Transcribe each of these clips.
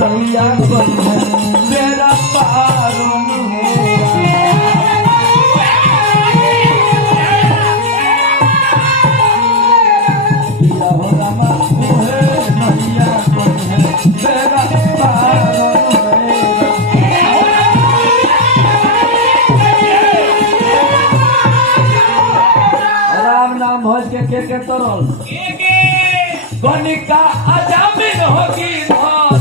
नैया बन मेरा पारन के तरल गणिका अजामिन होगी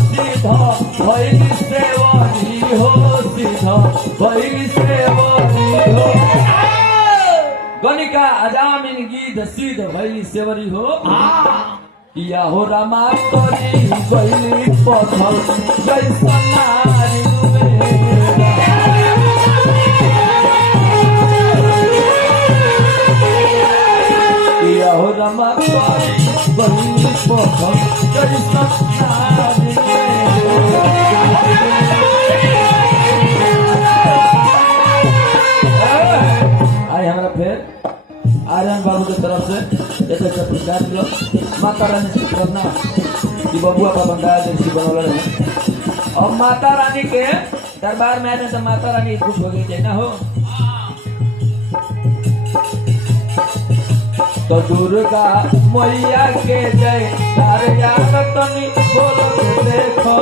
सीधा भैली सेवरी हो सीधा भैली सेवरी हो गणिका अजामिन गीत सीध भैली सेवरी हो किया हो रामा तोरी भैली पथल जैसा नारी हो रमा बनी पथल जैसा नारी आई हमारा फिर आर्यन बाबू की तरफ से एक पुरस्कार मिलो माता रानी से करना कि बबुआ का बंदा जैसी बनौला रहे और माता रानी के दरबार में आने तो माता रानी खुश हो गई ना हो तो दुर्गा मैया के जय यार तनी बोल देखो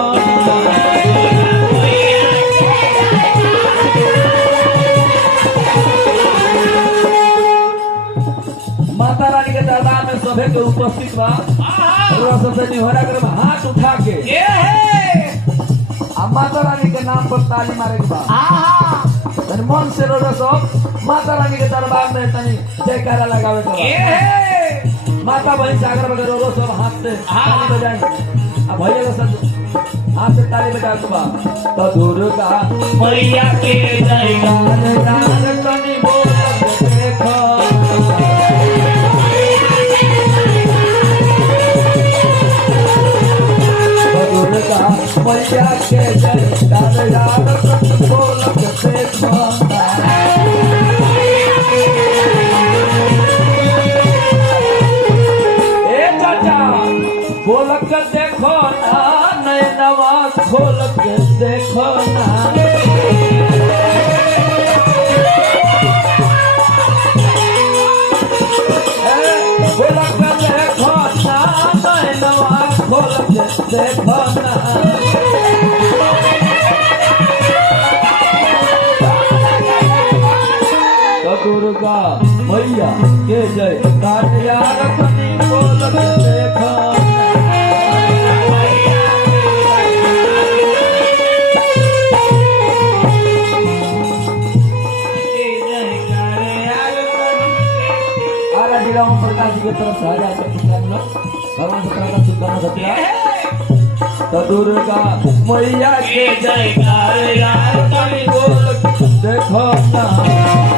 माता रानी के दरबार में सभे के उपस्थित बा सबसे निहोरा कर हाथ उठा के माता रानी के नाम पर ताली मारे के बाद मन से रो सब माता रानी के दरबार में तनी जयकारा लगावे के माता बहन सागर वगैरह रो सब हाथ से ताली बजाएं अब भैया का सब हाथ से ताली बजा के बाद तो दुर्गा मैया के जयकारा तनी बोल देखो दुर्गा मैया के जयकारा तनी बोल देखो खोल के देखो ना नैनवा खोल के देखो ना खोल के देखो ना नैनवा खोल के देखो ना दुर्गा मैया के जय यार तनी खोल के देखो प्रकाश की तरफ से भगवान का शुभकामना सत्या तो दुर्गा मैया के जयकार यार तनी बोल देखो ना